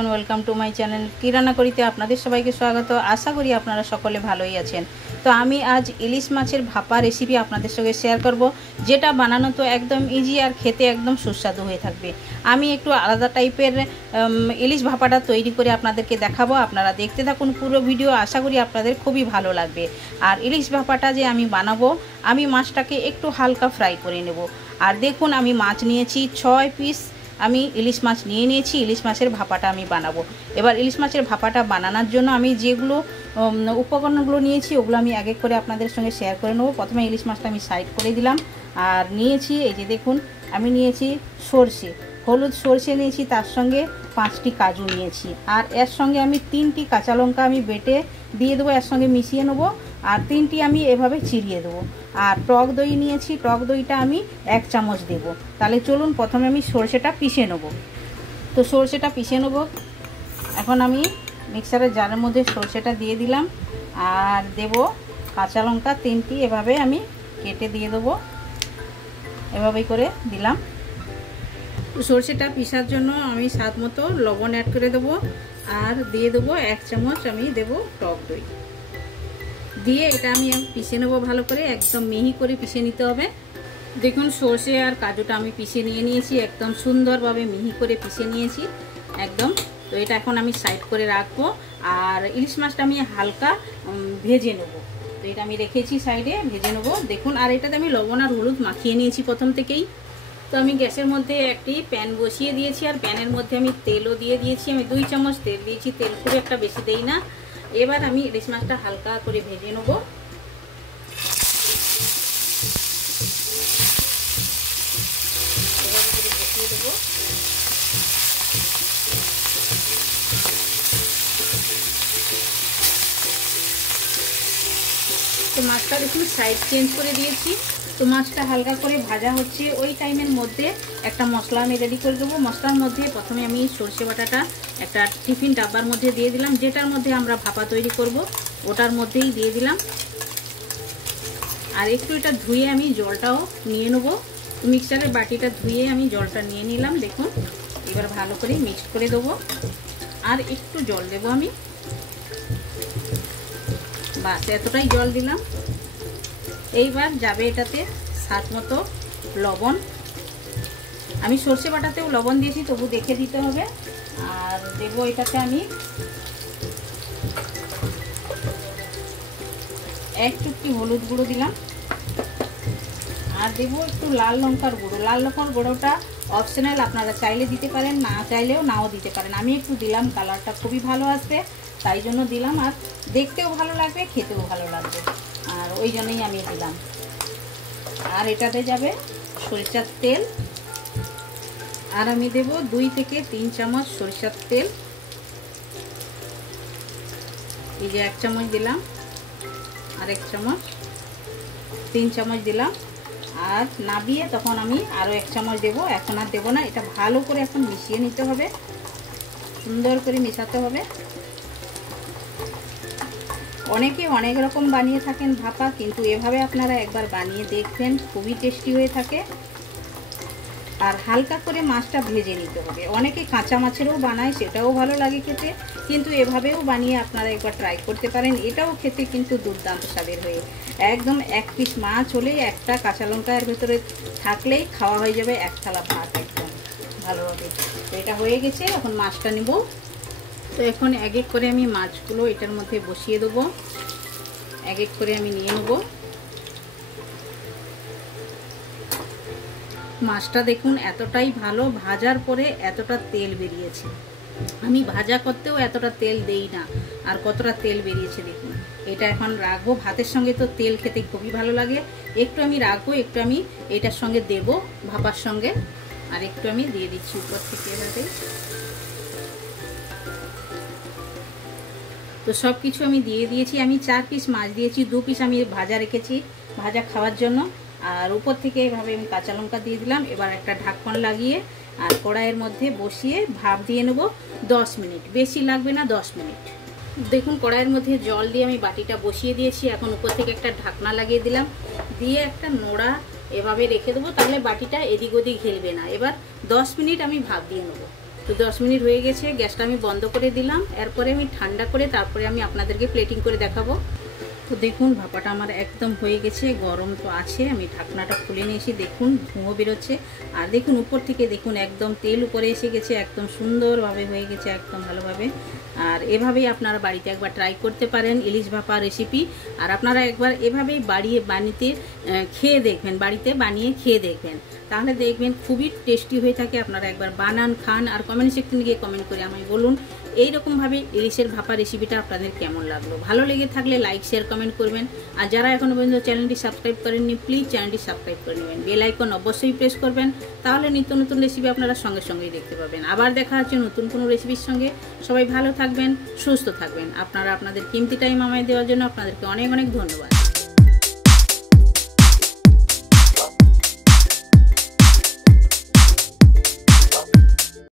Everyone, welcome to my channel. কি রান্না করিতে আপনাদের সবাইকে স্বাগত। আশা করি আপনারা সকলে ভালোই আছেন। তো আমি আজ ইলিশ মাছের ভাপা রেসিপি আপনাদের সঙ্গে শেয়ার করব, যেটা বানানো তো একদম ইজি আর খেতে একদম সুস্বাদু হয়ে থাকবে। আমি একটু আলাদা টাইপের ইলিশ ভাপাটা তৈরি করে আপনাদেরকে দেখাবো। আপনারা দেখতে থাকুন পুরো ভিডিও, আশা করি আপনাদের খুবই ভালো লাগবে। আর ইলিশ ভাপাটা যে আমি বানাবো, আমি মাছটাকে একটু হালকা ফ্রাই করে নেব। আর দেখুন, আমি মাছ নিয়েছি 6 পিস। আমি ইলিশ মাছ নিয়েছি। ইলিশ মাছের ভাপাটা আমি বানাবো। এবার ইলিশ মাছের ভাপাটা বানানোর জন্য আমি যেগুলো উপকরণগুলো নিয়েছি, ওগুলো আমি এক এক করে আপনাদের সঙ্গে শেয়ার করে নেব। প্রথমে ইলিশ মাছটা আমি সাইড করে দিলাম। আর নিয়েছি, এই যে দেখুন, আমি নিয়েছি সর্ষে, হলুদ সর্ষে নিয়েছি, তার সঙ্গে 5টি কাজু নিয়েছি। আর এর সঙ্গে আমি 3টি কাঁচা লঙ্কা আমি বেটে দিয়ে দেবো, এর সঙ্গে মিশিয়ে নেবো। আর 3টি আমি এভাবে চিড়িয়ে দেবো। আর টক দই নিয়েছি, টক দইটা আমি 1 চামচ দেব। তাহলে চলুন প্রথমে আমি সর্ষেটা পিষে নেব। তো সর্ষেটা পিষে নেব। এখন আমি মিক্সারের জারের মধ্যে সর্ষেটা দিয়ে দিলাম। আর দেব কাঁচা লঙ্কা 3টি, এভাবে আমি কেটে দিয়ে দেবো। এভাবেই করে দিলাম। সর্ষেটা পিষার জন্য আমি স্বাদ মতো লবণ অ্যাড করে দেবো। আর দিয়ে দেবো 1 চামচ আমি দেব টক দই। দিয়ে এটা আমি পিষে নেবো ভালো করে, একদম মিহি করে পিষে নিতে হবে। দেখুন, সর্ষে আর কাজুটা আমি পিষে নিয়েছি, একদম সুন্দরভাবে মিহি করে পিষে নিয়েছি একদম। তো এটা এখন আমি সাইড করে রাখবো। আর ইলিশ মাছটা আমি হালকা ভেজে নেবো। তো এটা আমি রেখেছি সাইডে, ভেজে নেবো। দেখুন, আর এটাতে আমি লবণ আর হলুদ মাখিয়ে নিয়েছি প্রথম থেকেই। তো আমি গ্যাসের মধ্যে একটি প্যান বসিয়ে দিয়েছি। আর প্যানের মধ্যে আমি তেলও দিয়ে দিয়েছি। আমি 2 চামচ তেল দিয়েছি, তেল খুব একটা বেশি দেই না। এবার আমি ইলিশ মাছটা হালকা করে ভেজে নেব। এভাবে করে বসিয়ে দেবো। তো মাছটা দেখুন সাইড চেঞ্জ করে দিয়েছি। তো মাছটা হালকা করে ভাজা হচ্ছে, ওই টাইমের মধ্যে একটা মশলা আমি রেডি করে দেবো। মশলার মধ্যে প্রথমে আমি সর্ষে বাটাটা একটা টিফিন ডাব্বার মধ্যে দিয়ে দিলাম, যেটার মধ্যে আমরা ভাপা তৈরি করব, ওটার মধ্যেই দিয়ে দিলাম। আর একটু এটা ধুয়ে আমি জলটাও নিয়ে নেব। মিক্সারের বাটিটা ধুয়ে আমি জলটা নিয়ে নিলাম। দেখুন, এবার ভালো করে মিক্স করে দেবো। আর একটু জল দেবো আমি, বাস এতটাই জল দিলাম। এইবার যাবে এটাতে স্বাদ মতো লবণ। আমি সর্ষে বাটাতেও লবণ দিয়েছি, তবু দেখে দিতে হবে। আর দেব এটাতে আমি 1 চুটকি হলুদ গুঁড়ো দিলাম। আর দেবো একটু লাল লঙ্কার গুঁড়ো। লাল লঙ্কার গুঁড়োটা অপশনাল, আপনারা চাইলে দিতে পারেন, না চাইলেও নাও দিতে পারেন। আমি একটু দিলাম, কালারটা খুবই ভালো আসবে, তাই জন্য দিলাম। আর দেখতেও ভালো লাগবে, খেতেও ভালো লাগবে, আর ওই জন্যই আমি দিলাম। আর এটাতে যাবে সরিষার তেল। আর আমি দেব 2 থেকে 3 চামচ সরিষার তেল। এই যে 1 চামচ দিলাম, আর 1 চামচ, 3 চামচ দিলাম। আর নাবিয়ে তখন আমি আরও 1 চামচ দেবো। এখন আর দেবো না, এটা ভালো করে এখন মিশিয়ে নিতে হবে, সুন্দর করে মেশাতে হবে। অনেকে অনেক রকম বানিয়ে থাকেন ভাপা, কিন্তু এভাবে আপনারা একবার বানিয়ে দেখবেন, খুবই টেস্টি হয়ে থাকে। আর হালকা করে মাছটা ভেজে নিতে হবে। অনেকে কাঁচা মাছেরও বানায়, সেটাও ভালো লাগে খেতে, কিন্তু এভাবেও বানিয়ে আপনারা একবার ট্রাই করতে পারেন। এটাও খেতে কিন্তু দুর্দান্ত স্বাদের হয়ে। একদম 1 পিস মাছ হলেই, একটা কাঁচা লঙ্কা এর ভেতরে থাকলেই খাওয়া হয়ে যাবে 1 থালা ভাত একদম ভালোভাবে। তো এটা হয়ে গেছে, এখন মাছটা নেব। তো এখন এক এক করে আমি মাছগুলো এটার মধ্যে বসিয়ে দেবো, এক এক করে আমি নিয়ে নেব। মাছটা দেখুন এতটাই ভালো, ভাজার পরে এতটা তেল বেরিয়েছে। আমি ভাজা করতেও এতটা তেল দেই না, আর কতটা তেল বেরিয়েছে দেখুন। এটা এখন রাখবো, ভাতের সঙ্গে তো তেল খেতে খুবই ভালো লাগে। একটু আমি রাখবো, একটু আমি এটার সঙ্গে দেব ভাপার সঙ্গে। আর একটু আমি দিয়ে দিচ্ছি উপর থেকে এভাবে। তো সব কিছু আমি দিয়ে দিয়েছি। আমি 4 পিস মাছ দিয়েছি, 2 পিস আমি ভাজা রেখেছি ভাজা খাওয়ার জন্য। আর উপর থেকে এভাবে আমি কাঁচা লঙ্কা দিয়ে দিলাম। এবার একটা ঢাকন লাগিয়ে আর কড়াইয়ের মধ্যে বসিয়ে ভাপ দিয়ে নেব 10 মিনিট, বেশি লাগবে না, 10 মিনিট। দেখুন, কড়াইয়ের মধ্যে জল দিয়ে আমি বাটিটা বসিয়ে দিয়েছি। এখন উপর থেকে একটা ঢাকনা লাগিয়ে দিলাম, দিয়ে একটা নোড়া এভাবে রেখে দেবো, তাহলে বাটিটা এদিক ওদিক হেলবে না। এবার 10 মিনিট আমি ভাপ দিয়ে নেব। তো 10 মিনিট হয়ে গেছে, গ্যাসটা আমি বন্ধ করে দিলাম। এরপরে আমি ঠান্ডা করে তারপরে আমি আপনাদেরকে প্লেটিং করে দেখাবো। তো দেখুন ভাপাটা আমার একদম হয়ে গেছে, গরম তো আছে। আমি ঢাকনাটা খুলে নিয়েছি, দেখুন ধুঁয়ো বেরোচ্ছে। আর দেখুন উপর থেকে দেখুন একদম তেল উপরে এসে গেছে, একদম সুন্দরভাবে হয়ে গেছে, একদম ভালোভাবে। আর এভাবেই আপনারা বাড়িতে একবার ট্রাই করতে পারেন ইলিশ ভাপা রেসিপি। আর আপনারা একবার এভাবেই বাড়িতে খেয়ে দেখবেন, বাড়িতে বানিয়ে খেয়ে দেখবেন, তাহলে দেখবেন খুবই টেস্টি হয়ে থাকে। আপনারা একবার বানান, খান, আর কমেন্ট সেকশনে গিয়ে কমেন্ট করে আমায় বলুন এইরকমভাবে ইলিশের ভাপা রেসিপিটা আপনাদের কেমন লাগলো। ভালো লেগে থাকলে লাইক, শেয়ার, কমেন্ট করবেন। আর যারা এখনও পর্যন্ত চ্যানেলটি সাবস্ক্রাইব করেননি, প্লিজ চ্যানেলটি সাবস্ক্রাইব করে নেবেন। বেল আইকন অবশ্যই প্রেস করবেন, তাহলে নিত্য নতুন রেসিপি আপনারা সঙ্গে সঙ্গেই দেখতে পাবেন। আবার দেখা হচ্ছে নতুন কোনো রেসিপির সঙ্গে। সবাই ভালো থাকবেন, সুস্থ থাকবেন। আপনারা আপনাদের কিমতি টাইম আমায় দেওয়ার জন্য আপনাদেরকে অনেক অনেক ধন্যবাদ।